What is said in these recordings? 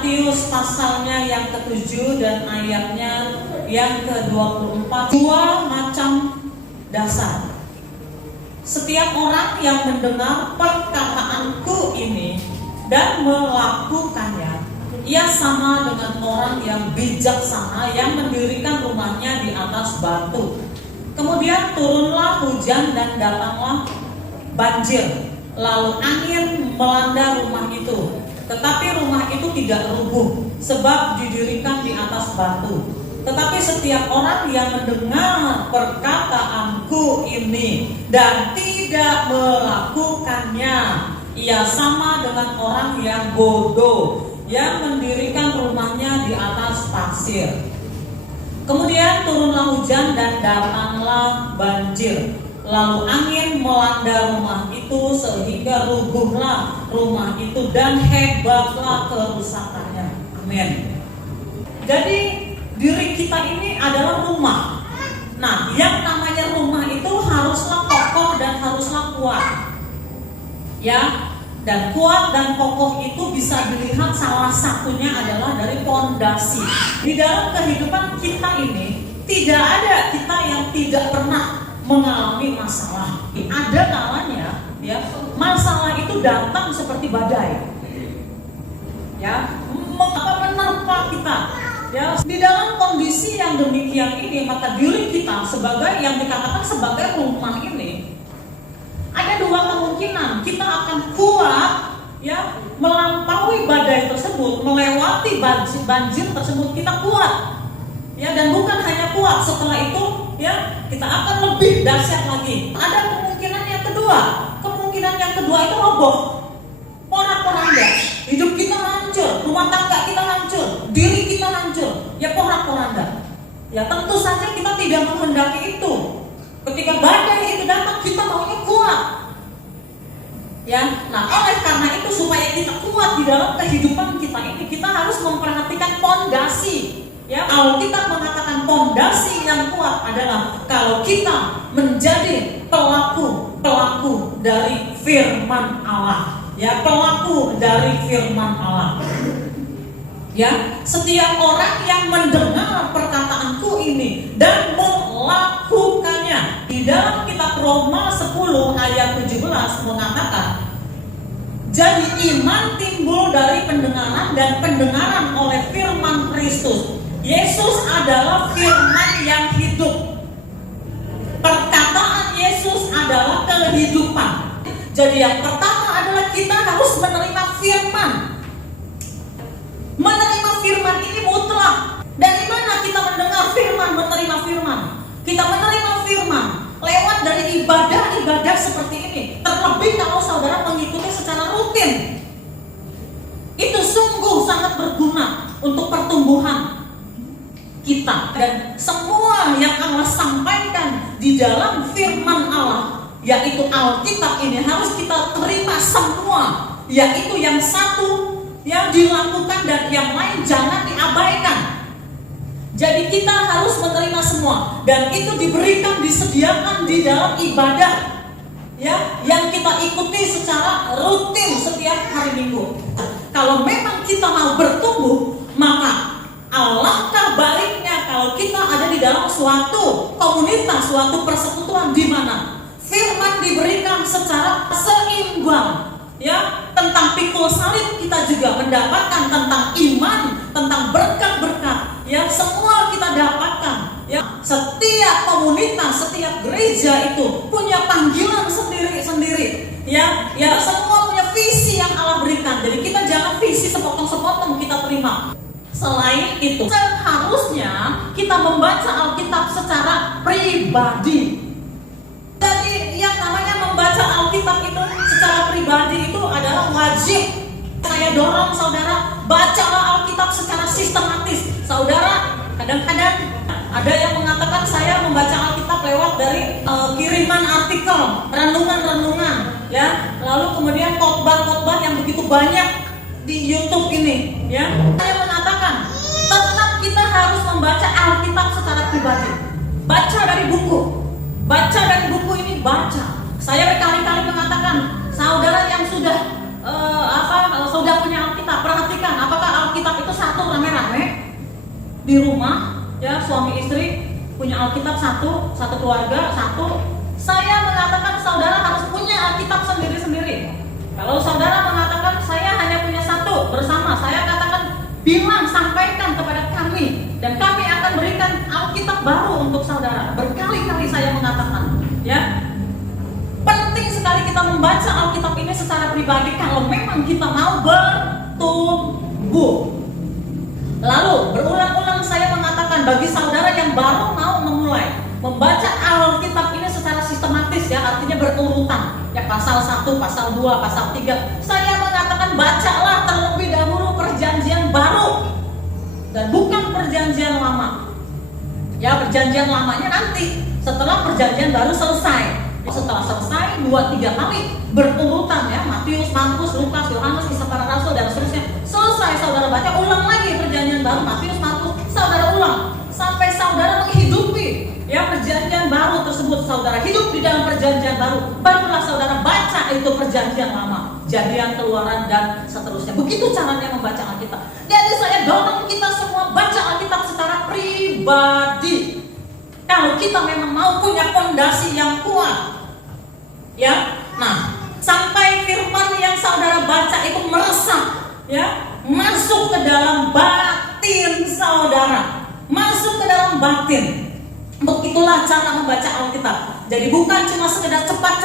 Matius pasalnya yang ke-7 dan ayatnya yang ke-24. Dua macam dasar. Setiap orang yang mendengar perkataanku ini dan melakukannya, ia sama dengan orang yang bijaksana yang mendirikan rumahnya di atas batu. Kemudian turunlah hujan dan datanglah banjir, lalu angin melanda rumah itu. Tetapi rumah itu tidak rubuh, sebab didirikan di atas batu. Tetapi setiap orang yang mendengar perkataanku ini dan tidak melakukannya, ia sama dengan orang yang bodoh yang mendirikan rumahnya di atas pasir. Kemudian turunlah hujan dan datanglah banjir, lalu angin melanda rumah itu sehingga rubuhlah rumah itu dan hebatlah kerusakannya. Amin. Jadi diri kita ini adalah rumah. Nah, yang namanya rumah itu haruslah kokoh dan haruslah kuat. Ya, dan kuat dan kokoh itu bisa dilihat salah satunya adalah dari pondasi. Di dalam kehidupan kita ini tidak ada kita yang tidak pernah mengalami masalah. Ada kalanya ya, masalah itu datang seperti badai. Ya, menerpa kita. Ya, di dalam kondisi yang demikian ini, maka diri kita sebagai yang dikatakan sebagai rumah ini ada dua kemungkinan. Kita akan kuat ya melampaui badai tersebut, melewati banjir tersebut, kita kuat. Ya, dan bukan hanya kuat, setelah itu ya kita akan lebih dahsyat lagi. Ada kemungkinan yang kedua. Kemungkinan yang kedua itu roboh, porak-poranda. Hidup kita hancur, rumah tangga kita hancur, diri kita hancur, ya porak-poranda. Ya tentu saja kita tidak menghendaki itu. Ketika badai itu datang, kita maunya kuat. Ya, nah oleh karena itu supaya kita kuat di dalam kehidupan kita ini, kita harus memperhatikan pondasi. Ya, Alkitab mengatakan pondasi yang kuat adalah kalau kita menjadi pelaku dari firman Allah. Ya, pelaku dari firman Allah. Ya, setiap orang yang mendengar perkataanku ini dan melakukannya. Di dalam kitab Roma 10 ayat 17 mengatakan, jadi iman timbul dari pendengaran dan pendengaran oleh firman Kristus. Yesus adalah firman yang hidup. Perkataan Yesus adalah kehidupan. Jadi yang pertama adalah kita harus menerima firman. Menerima firman ini mutlak. Dari mana kita mendengar firman, menerima firman? Kita menerima firman lewat dari ibadah-ibadah seperti ini. Terlebih kalau saudara mengikuti secara rutin. Itu sungguh sangat berguna untuk pertumbuhan kita. Dan semua yang Allah sampaikan di dalam firman Allah, yaitu Alkitab ini, harus kita terima semua. Yaitu yang satu yang dilakukan dan yang lain jangan diabaikan. Jadi kita harus menerima semua, dan itu diberikan, disediakan di dalam ibadah ya, yang kita ikuti secara rutin setiap hari Minggu. Kalau memang kita mau bertumbuh, maka alangkah baiknya kalau kita ada di dalam suatu komunitas, suatu persekutuan di mana firman diberikan secara seimbang. Ya, tentang pikul salib kita juga mendapatkan tentang iman, tentang berkat-berkat. Ya, semua kita dapatkan. Ya, setiap komunitas, setiap gereja itu punya panggilan sendiri-sendiri. Ya, semua punya visi yang Allah berikan. Jadi kita jangan visi sepotong-sepotong kita terima. Selain itu, seharusnya kita membaca Alkitab secara pribadi. Jadi yang namanya membaca Alkitab itu secara pribadi itu adalah wajib. Saya dorong saudara, bacalah Alkitab secara sistematis. Saudara, kadang-kadang ada yang mengatakan saya membaca Alkitab lewat dari kiriman artikel, renungan-renungan, ya. Lalu kemudian khotbah-khotbah yang begitu banyak di YouTube ini, ya. Saya mengatakan, tetap kita harus membaca Alkitab secara pribadi. Baca dari buku. Baca dari buku ini, baca. Saya berkali-kali mengatakan, saudara yang sudah punya Alkitab, perhatikan apakah Alkitab di rumah, ya suami istri punya Alkitab satu keluarga satu. Saya mengatakan saudara harus punya Alkitab sendiri-sendiri. Kalau saudara mengatakan saya hanya punya satu bersama, saya katakan bilang, sampaikan kepada kami dan kami akan berikan Alkitab baru untuk saudara. Berkali-kali saya mengatakan, ya, penting sekali kita membaca Alkitab ini secara pribadi kalau memang kita mau bertumbuh. Lalu berulang-ulang saya mengatakan bagi saudara yang baru mau memulai membaca Alkitab ini secara sistematis, ya, artinya berurutan, ya, pasal 1, pasal 2, pasal 3. Saya mengatakan bacalah terlebih dahulu perjanjian baru dan bukan perjanjian lama. Ya, perjanjian lamanya nanti setelah perjanjian baru selesai. Setelah selesai 2-3 kali berurutan, ya, Matius, Markus, Lukas, Yohanes, Kisah Para Rasul dan seterusnya. Selesai saudara baca, ulang lagi perjanjian baru, Matius, Markus, saudara ulang sampai saudara menghidupi, ya, perjanjian baru tersebut. Saudara hidup di dalam perjanjian baru, barulah saudara baca itu perjanjian lama, Jadian, Keluaran dan seterusnya. Begitu caranya membaca Alkitab. Jadi saya dorong kita semua baca Alkitab secara pribadi. Kalau kita memang mau punya fondasi yang kuat, ya. Nah, sampai firman yang saudara baca itu meresap, ya, masuk ke dalam batin saudara, masuk ke dalam batin. Begitulah cara membaca Alkitab. Jadi bukan cuma sekedar cepat.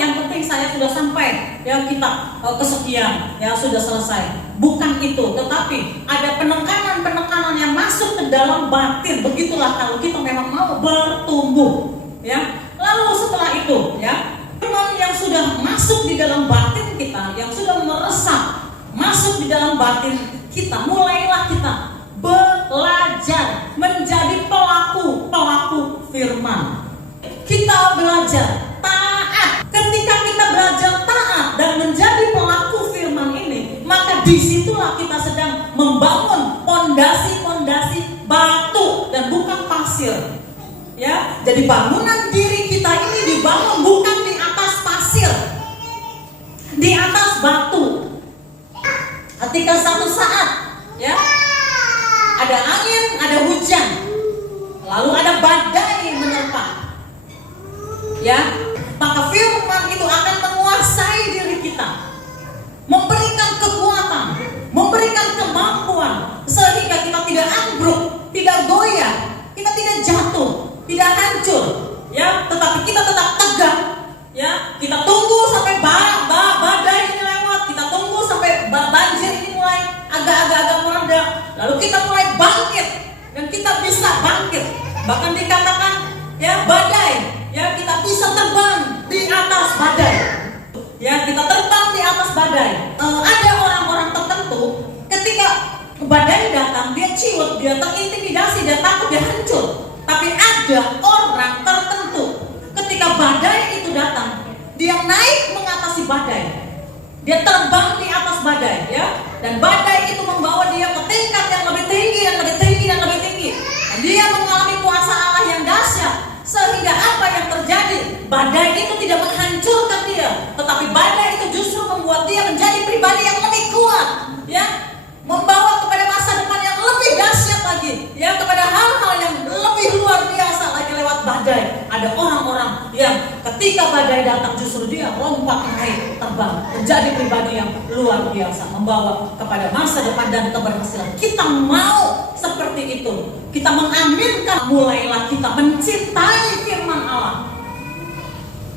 Yang penting saya sudah sampai, ya, kitab kesekian, ya, sudah selesai. Bukan itu, tetapi ada penekanan yang masuk ke dalam batin. Begitulah kalau kita memang mau bertumbuh, ya. Lalu setelah itu, ya, firman yang sudah masuk di dalam batin kita, yang sudah meresap masuk di dalam batin kita, mulailah kita belajar menjadi pelaku firman. Kita belajar taat. Ketika kita belajar taat dan menjadi pelaku firman ini, maka disitulah kita sedang membangun fondasi batu dan bukan pasir. Ya, jadi bangunan diri kita ini dibangun bukan di atas pasir, di atas batu. Ketika satu saat, ya, ada angin, ada hujan, lalu ada badai menerpa, ya, maka firman itu akan menguasai diri kita, memberikan kekuatan, memberikan kemampuan, sehingga kita tidak ambruk, tidak goyah, kita tidak jatuh, tidak hancur, ya, tetapi kita tetap tegak, ya. Kita tunggu sampai badai ini lewat, kita tunggu sampai banjir ini mulai agak-agak mereda, lalu kita mulai bangkit dan kita bisa bangkit. Bahkan dikatakan, ya, badai, ya, kita bisa terbang di atas badai, ya, kita terbang di atas badai. Ada orang-orang tertentu ketika badai datang dia ciut, dia terintimidasi, dia takut, dia hancur. Tapi ada orang tertentu ketika badai itu datang, dia naik mengatasi badai, dia terbang di atas badai, ya, dan badai itu membawa dia ke tingkat yang lebih tinggi dan lebih tinggi dan lebih tinggi. Dan dia mengalami kuasa Allah yang dahsyat, sehingga apa yang terjadi? Badai itu tidak menghancurkan dia, tetapi badai itu justru membuat dia menjadi pribadi yang lebih kuat, ya, membawa kepada masa depan yang lebih dahsyat lagi, ya, kepada hal-hal yang lebih luar biasa lagi lewat badai. Ada orang-orang yang ketika badai datang justru dia lompat naik, terbang, menjadi pribadi yang luar biasa, membawa kepada masa depan dan keberhasilan. Kita mau seperti itu. Kita mengaminkan, mulailah kita mencintai firman Allah.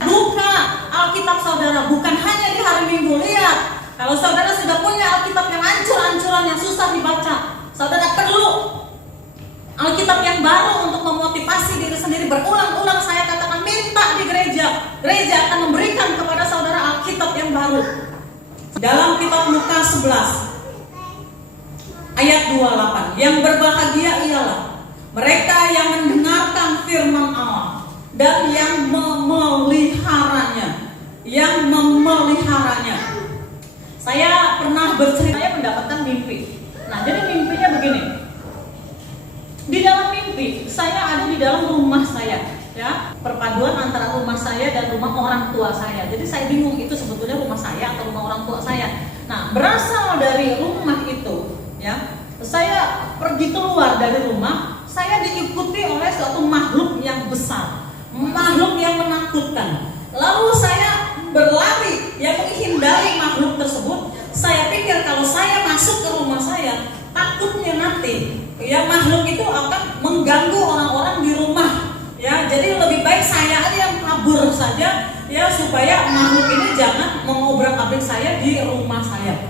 Buka Alkitab saudara, bukan hanya di hari Minggu. Lihat, kalau saudara sudah punya Alkitab yang hancur-hancuran, yang susah dibaca, saudara perlu Alkitab yang baru untuk memotivasi diri sendiri. Berulang-ulang saya katakan, minta di gereja. Gereja akan memberikan kepada saudara Alkitab yang baru. Dalam kitab Lukas 11 ayat 28, yang berbahagia ialah mereka yang mendengarkan firman Allah dan yang memeliharanya. Saya pernah bercerita, saya mendapatkan mimpi. Nah, jadi mimpinya begini. Di dalam mimpi, saya ada di dalam rumah saya, ya, perpaduan antara rumah saya dan rumah orang tua saya. Jadi saya bingung itu sebetulnya rumah saya atau rumah orang tua saya. Nah, berasal dari rumah itu, ya, saya pergi keluar keluar dari rumah, saya diikuti oleh suatu makhluk yang besar, makhluk yang menakutkan. Lalu saya berlari, ya menghindari makhluk tersebut. Saya pikir kalau saya masuk ke rumah saya, takutnya nanti ya makhluk itu akan mengganggu orang-orang di rumah. Ya, jadi lebih baik saya aja yang kabur saja, ya supaya makhluk ini jangan mengobrak-abrik saya di rumah saya.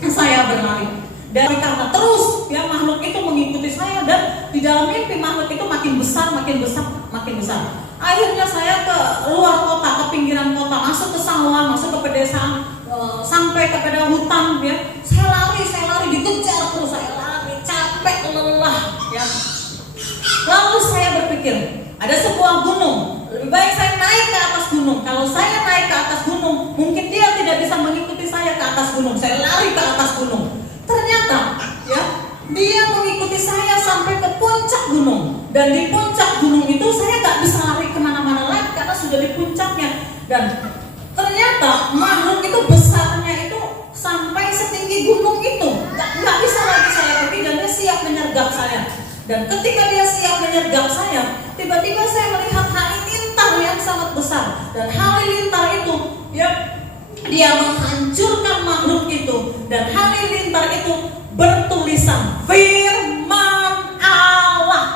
Saya berlari. Dan karena terus ya makhluk itu mengikuti saya, dan di dalam mimpi makhluk itu makin besar, makin besar, makin besar. Akhirnya saya ke luar kota, ke pinggiran kota, masuk ke sawah, masuk ke pedesaan, sampai kepada hutan ya. Saya lari dikejar terus, saya lari capek lelah ya. Lalu saya berpikir, ada sebuah gunung, lebih baik saya naik ke atas gunung. Kalau saya naik ke atas gunung, mungkin dia tidak bisa mengikuti saya ke atas gunung. Saya lari ke atas gunung. Ternyata ya, dia mengikuti saya sampai ke puncak gunung. Dan di puncak gunung itu saya gak bisa lari kemana-mana lagi karena sudah di puncaknya. Dan ternyata makhluk itu besarnya itu sampai setinggi gunung itu. Gak bisa lagi saya pergi, dan dia siap menyergap saya. Dan ketika dia siap menyergap saya, tiba-tiba saya melihat halilintar yang sangat besar. Dan halilintar itu ya, dia menghancurkan makhluk itu. Dan halilintar itu bertulisan firman Allah.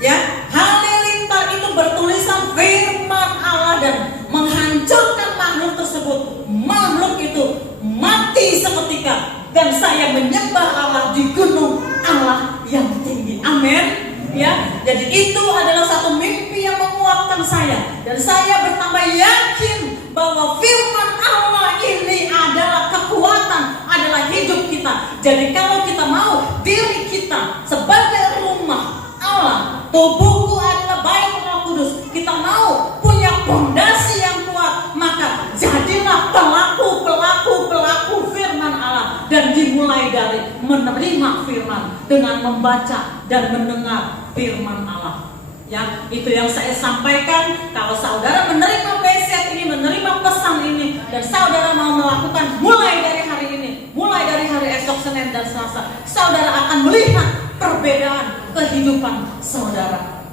Ya, halilintar itu bertulisan firman Allah dan menghancurkan makhluk tersebut. Makhluk itu mati seketika, dan saya menyembah Allah di gunung Allah yang tinggi. Amin. Ya, jadi itu adalah satu mimpi yang menguatkan saya, dan saya bertambah yakin bahwa firman Allah ini adalah kekuatan, adalah hidup kita. Jadi kalau kita mau diri kita sebagai rumah Allah, tubuhku adalah bait Roh Kudus, kita mau punya fondasi yang kuat, maka jadilah pelaku firman Allah. Dan dimulai dari menerima firman dengan membaca dan mendengar firman Allah. Ya, itu yang saya sampaikan. Kalau saudara menerima peset ini, menerima pesan ini, dan saudara mau melakukan mulai dari hari ini, mulai dari hari esok Senin dan Selasa, saudara akan melihat perbedaan kehidupan saudara.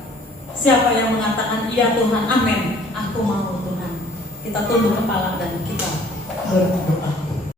Siapa yang mengatakan iya Tuhan, amin, aku mau Tuhan. Kita tunduk kepala dan kita berdoa.